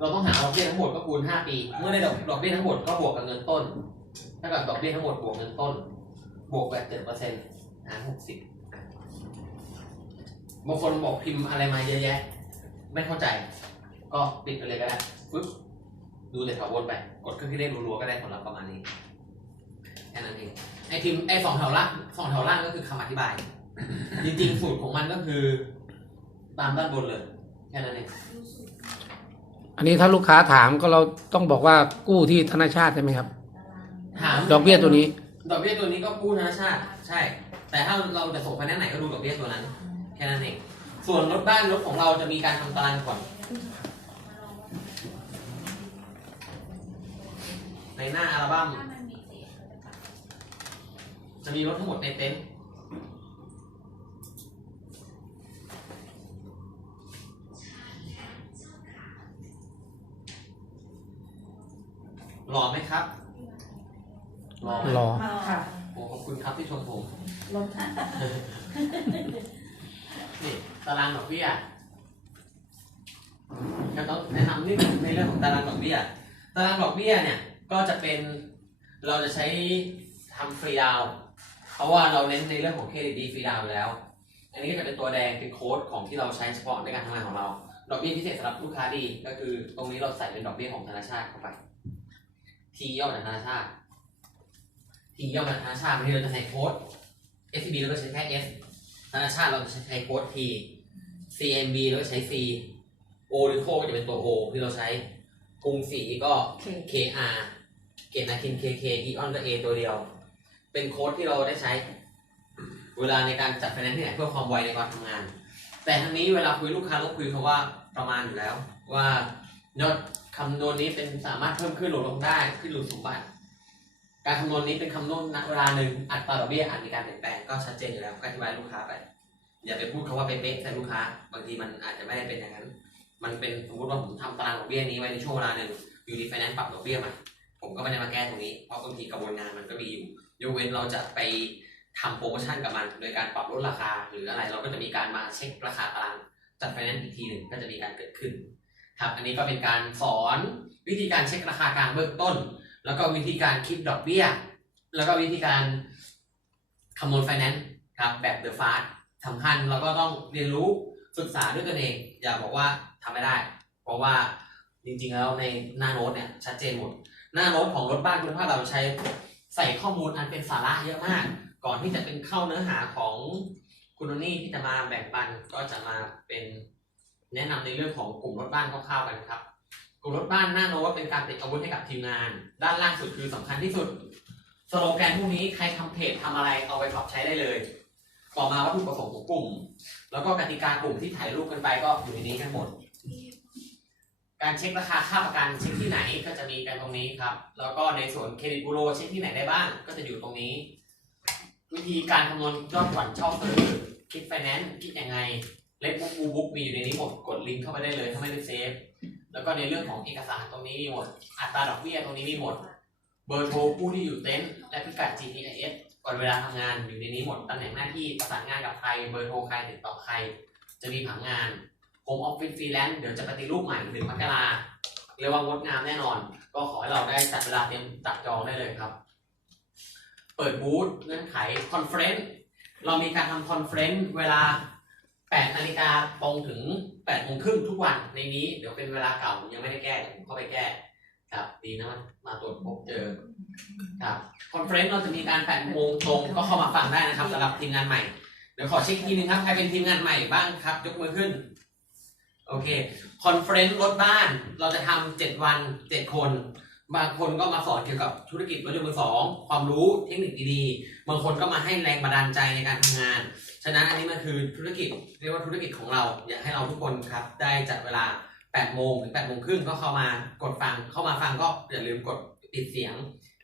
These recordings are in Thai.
เราต้องหาดอกเบี้ยทั้งหมดก็คูณ 5 ปี เมื่อได้ดอกดอกเบี้ยทั้งหมดก็บวกกับเงินต้นถ้ากับดอกเบี้ยทั้งหมดบวกเงินต้น บวกแบบเจ็ดเปอร์เซ็นต์หารหกสิบบางคนบอกพิมพ์อะไรมาเยอะแยะ ไม่เข้าใจ ก็ปิดไปเลยก็ได้ปึ๊บดูแต่แถววนไป กดเครื่องคิดเลขรัวๆก็ได้ผลลัพธ์ประมาณนี้แค่นั้นเองไอ้พิมพ์ไอ้สองแถวล่างสองแถวล่างก็คือคำอธิบาย จริงๆสูตรของมันก็คือ ตามด้านบนเลย แค่นั้นเอง อันนี้ถ้าลูกค้าถามก็เราต้องบอกว่ากู้ที่ธนาชาติใช่ไหมครับ ถามดอกเบี้ยตัวนี้ ดอกเบี้ยตัวนี้ก็กู้ธนาชาติ ใช่ แต่ถ้าเราจะส่งไปนั่นไหนก็ดูดอกเบี้ยตัวนั้น แค่นั้นเอง ส่วนรถบ้านรถของเราจะมีการทำตารางก่อน ในหน้าอัลบั้มจะมีรถทั้งหมดในเต็นท์ หล่อไหมครับหล่อไหมรอค่ะโอ้ขอบคุณครับที่ชมผมลดค่ะนี่ตารางดอกเบี้ยจะต้องแนะนำนิดนึงในเรื่องของตารางดอกเบี้ย ตารางดอกเบี้ยเนี่ยก็จะเป็นเราจะใช้ทำฟรีดาวน์เพราะว่าเราเน้นในเรื่องของเครดิตดีฟรีดาวน์อยู่แล้ว อันนี้ก็จะเป็นตัวแดงเป็นโค้ดของที่เราใช้เฉพาะในการทำงานของเรา ดอกเบี้ยพิเศษสำหรับลูกค้าดีก็คือตรงนี้เราใส่เป็นดอกเบี้ยของธนาชาติเข้าไป ทีย่อมาจากธนาชาติทีย่อมาจากธนาชาติบางทีเราจะใส่โค้ด SCB เราก็ใช้แค่ S ธนาชาติเราจะใช้โค้ด T CMB เราก็ใช้ C O หรือ O ก็จะเป็นตัว O ที่เราใช้กรุงศรีก็ KR เกตนาคิน KK อีออนก็ A ตัวเดียว เป็นโค้ดที่เราได้ใช้ เวลาในการจัดไฟแนนซ์ที่ไหนเพื่อความไวในการทำงาน แต่ทั้งนี้เวลาคุยลูกค้าเราคุยเขาว่าประมาณอยู่แล้ว ว่ายอด คำนวณนี้เป็นสามารถเพิ่มขึ้นหรือลงได้ขึ้นอยู่สมบัติ การคำนวณนี้เป็นคำนวณณเวลาหนึ่งอัตราดอกเบี้ยอาจมีการเปลี่ยนแปลงก็ชัดเจนอยู่แล้วก็อธิบายลูกค้าไป อย่าไปพูดคำว่าเป๊ะๆใส่ลูกค้า บางทีมันอาจจะไม่ได้เป็นอย่างนั้น มันเป็นสมมติว่าผมทำตารางดอกเบี้ยนี้ไว้ในช่วงเวลาหนึ่งอยู่ดีไฟแนนซ์ปรับดอกเบี้ยมาผมก็ไม่ได้มาแก้ตรงนี้ เพราะบางทีกระบวนการมันก็มีอยู่ยกเว้นเราจะไปทำโปรโมชั่นกับมัน โดยการปรับลดราคา หรืออะไรเราก็จะมีการมาเช็คราคาตารางจัดไฟแนนซ์อีกทีหนึ่งก็จะมีการเกิดขึ้น ครับอันนี้ก็เป็นการสอนวิธีการเช็คราคากลางเบื้องต้น แล้วก็วิธีการคิดดอกเบี้ย แล้วก็วิธีการคำนวณไฟแนนซ์ครับแบบเดอะฟาสสำคัญเราก็ต้องเรียนรู้ศึกษาด้วยตนเอง อย่าบอกว่าทำไม่ได้ เพราะว่าจริงๆแล้วในหน้าโน้ตเนี่ยชัดเจนหมด หน้าโน้ตของรถบ้านคุณภาพเราใช้ใส่ข้อมูลอันเป็นสาระเยอะมาก ก่อนที่จะเป็นเข้าเนื้อหาของคุณนนี่ที่จะมาแบ่งปันก็จะมาเป็น แนะนำในเรื่องของกลุ่มรถบ้านคร่าวๆกันครับ กลุ่มรถบ้านหน้าโน้ตเป็นการติดอาวุธให้กับทีมงาน ด้านล่างสุดคือสำคัญที่สุดสโลแกนพวกนี้ใครทำเพจทำอะไรเอาไปปรับใช้ได้เลย ต่อมาวัตถุประสงค์ของกลุ่ม แล้วก็กติกากลุ่มที่ถ่ายรูปกันไปก็อยู่ในนี้ทั้งหมด การเช็คราคาค่าประกันเช็คที่ไหนก็จะมีกันตรงนี้ครับ แล้วก็ในส่วนเครดิตบูโรเช็คที่ไหนได้บ้างก็จะอยู่ตรงนี้ วิธีการคำนวณยอดผ่อนเช่าซื้อคิดไฟแนนซ์คิดยังไง เล็กบุ๊กบูบุ๊กมีอยู่ในนี้หมดกดลิงก์เข้าไปได้เลยถ้าไม่ได้เซฟ แล้วก็ในเรื่องของเอกสารตรงนี้มีหมด อัตราดอกเบี้ยตรงนี้มีหมด เบอร์โทรผู้ที่อยู่เต็นท์และพิกัด GPS ก่อนเวลาทำงานอยู่ในนี้หมดตำแหน่งหน้าที่ประสานงานกับใคร เบอร์โทรใครติดต่อใคร จะมีผังงาน Home Office Freelance เดี๋ยวจะปฏิรูปใหม่หนึ่งมกราเรียกว่างดงามแน่นอน ก็ขอให้เราได้จัดเวลาเตรียมจับจองได้เลยครับ เปิดบูธเงื่อนไขคอนเฟรนซ์เรามีการทำคอนเฟรนซ์เวลา 8นาฬิกาตรงถึง8โมงครึ่งทุกวันในนี้เดี๋ยวเป็นเวลาเก่าผมยังไม่ได้แก้เดี๋ยวผมเข้าไปแก้ครับดีนะมันมาตรวจพบเจอครับคอนเฟรนซ์เราจะมีการ8โมงตรงก็เข้ามาฟังได้นะครับสำหรับทีมงานใหม่เดี๋ยวขอเช็คอีกทีนึงครับใครเป็นทีมงานใหม่บ้างครับ ยกมือขึ้นโอเคคอนเฟรนซ์รถบ้านเราจะทำเจ็ดวันเจ็ดคน บางคนก็มาสอนเกี่ยวกับธุรกิจรถยนต์มือสองความรู้เทคนิคดีๆ บางคนก็มาให้แรงบันดาลใจในการทำงาน ฉะนั้นอันนี้มันคือธุรกิจเรียกว่าธุรกิจของเรา อยากให้เราทุกคนครับ ได้จัดเวลา8โมงถึง8โมงครึ่งก็เข้ามากดฟังเข้ามาฟังก็อย่าลืมกดปิดเสียง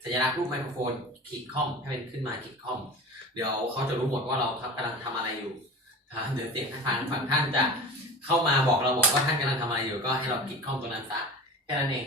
สัญลักษณ์รูปไมโครโฟนขีดคอมให้มันขึ้นมาขีดคอม เดี๋ยวเขาจะรู้หมดว่าเราครับกำลังทำอะไรอยู่เดี๋ยวเสียงทางฝั่งท่านจะเข้ามาบอกเราบอกว่าท่านกำลังทำอะไรอยู่ก็ให้เราขีดคอมตรงนั้นซะแค่นั้นเอง